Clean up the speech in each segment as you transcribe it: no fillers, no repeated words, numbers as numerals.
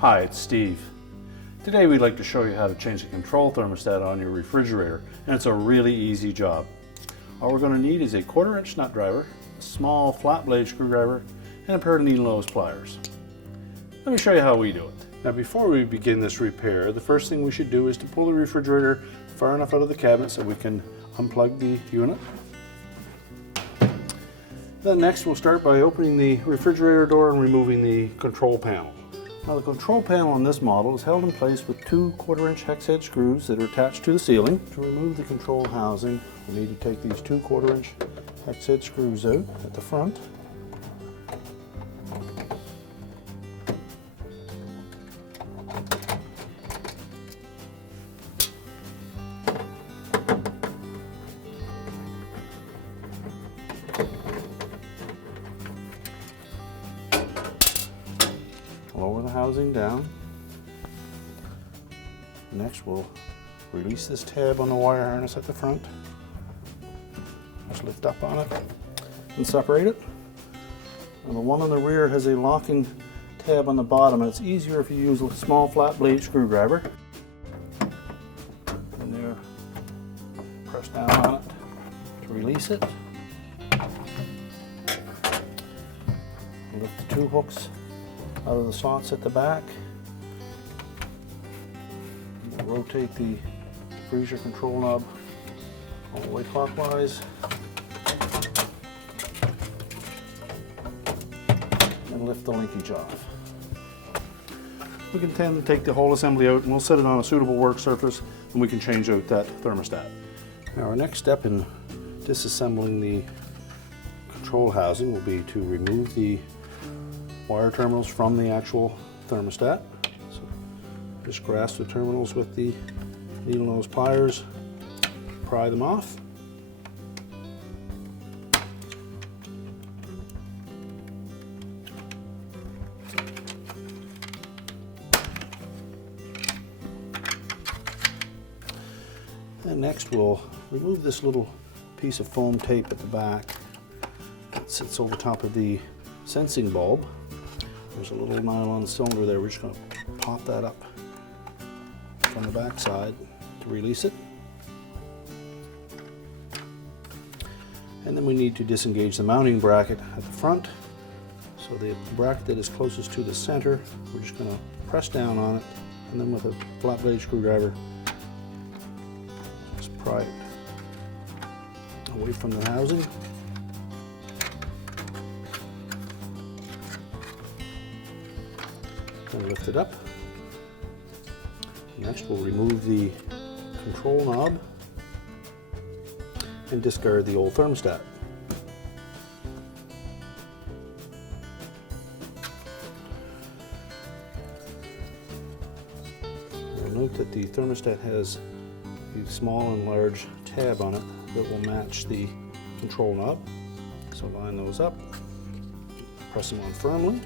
Hi, it's Steve. Today we'd like to show you how to change the control thermostat on your refrigerator, and it's a really easy job. All we're going to need is a 1/4-inch nut driver, a small flat blade screwdriver, and a pair of needle nose pliers. Let me show you how we do it. Now before we begin this repair, the first thing we should do is to pull the refrigerator far enough out of the cabinet so we can unplug the unit. Then next we'll start by opening the refrigerator door and removing the control panel. Now the control panel on this model is held in place with two 1/4-inch hex head screws that are attached to the ceiling. To remove the control housing, we need to take these two 1/4-inch hex head screws out at the front. Lower the housing down. Next we'll release this tab on the wire harness at the front. Just lift up on it and separate it. And the one on the rear has a locking tab on the bottom, and it's easier if you use a small flat blade screwdriver. And there, press down on it to release it. Lift the two hooks out of the slots at the back. We'll rotate the freezer control knob all the way clockwise and lift the linkage off. We can then take the whole assembly out and we'll set it on a suitable work surface and we can change out that thermostat. Now our next step in disassembling the control housing will be to remove the wire terminals from the actual thermostat. So just grasp the terminals with the needle nose pliers, pry them off. And next we'll remove this little piece of foam tape at the back that sits over top of the sensing bulb. There's a little nylon cylinder there. We're just going to pop that up from the back side to release it. And then we need to disengage the mounting bracket at the front. So the bracket that is closest to the center, we're just going to press down on it, and then with a flat blade screwdriver, just pry it away from the housing. And lift it up. Next we'll remove the control knob and discard the old thermostat. You'll note that the thermostat has a small and large tab on it that will match the control knob. So line those up, press them on firmly.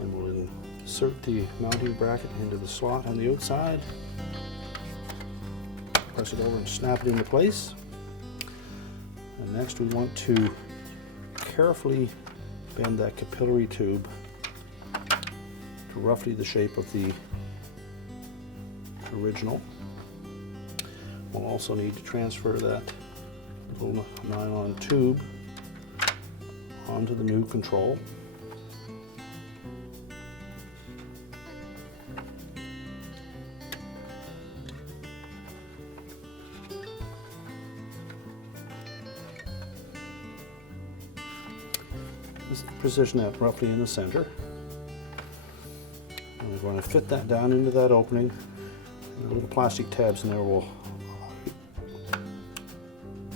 And we'll insert the mounting bracket into the slot on the outside. Press it over and snap it into place. And next we want to carefully bend that capillary tube to roughly the shape of the original. We'll also need to transfer that little nylon tube onto the new control. Just position that roughly in the center. And we're going to fit that down into that opening. And the little plastic tabs in there will,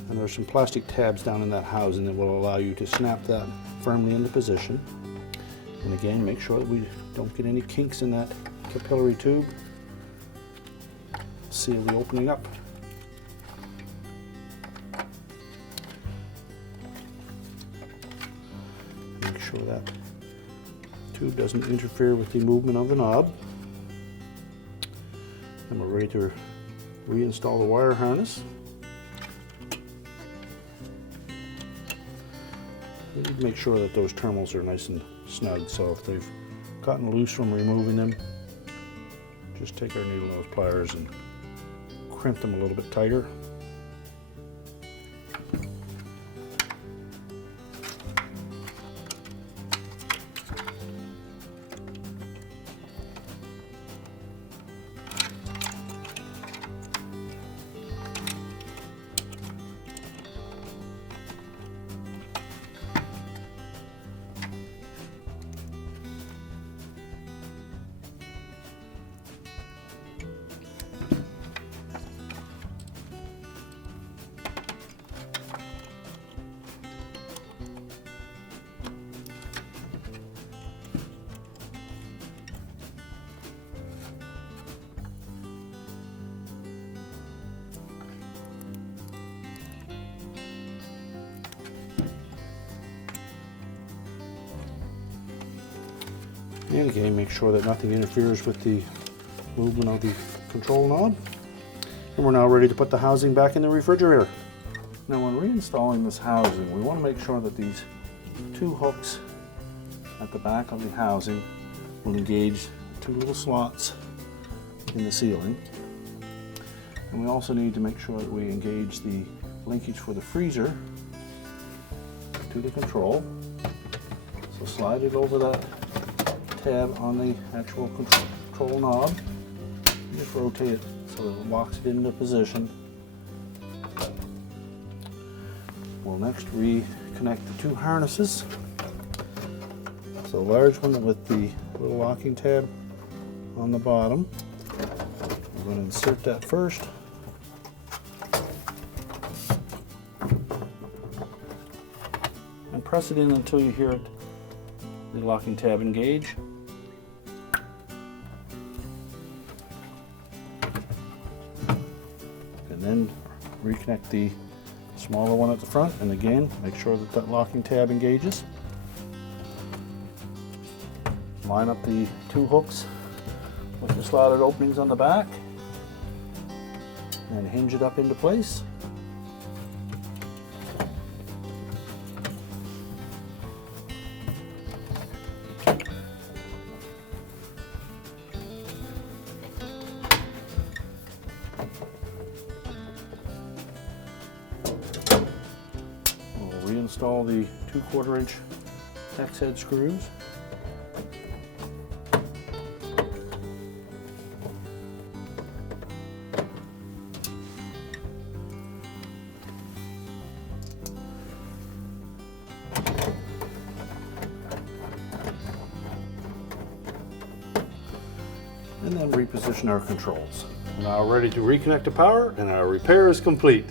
and there's some plastic tabs down in that housing that will allow you to snap that firmly into position. And again, make sure that we don't get any kinks in that capillary tube. Seal the opening up. Make sure that tube doesn't interfere with the movement of the knob. And we're ready to reinstall the wire harness. We need to make sure that those terminals are nice and snug. So if they've gotten loose from removing them, just take our needle nose pliers and crimp them a little bit tighter. And again, make sure that nothing interferes with the movement of the control knob. And we're now ready to put the housing back in the refrigerator. Now when reinstalling this housing, we want to make sure that these two hooks at the back of the housing will engage two little slots in the ceiling. And we also need to make sure that we engage the linkage for the freezer to the control. So slide it over that tab on the actual control knob. Just rotate it so that it locks it into position. We'll next reconnect the two harnesses. So the large one with the little locking tab on the bottom. We're going to insert that first. And press it in until you hear it, the locking tab engage. And then reconnect the smaller one at the front, and again make sure that that locking tab engages. Line up the two hooks with the slotted openings on the back and hinge it up into place. Reinstall the 2/4 inch hex head screws. And then reposition our controls. We're now ready to reconnect the power, and our repair is complete.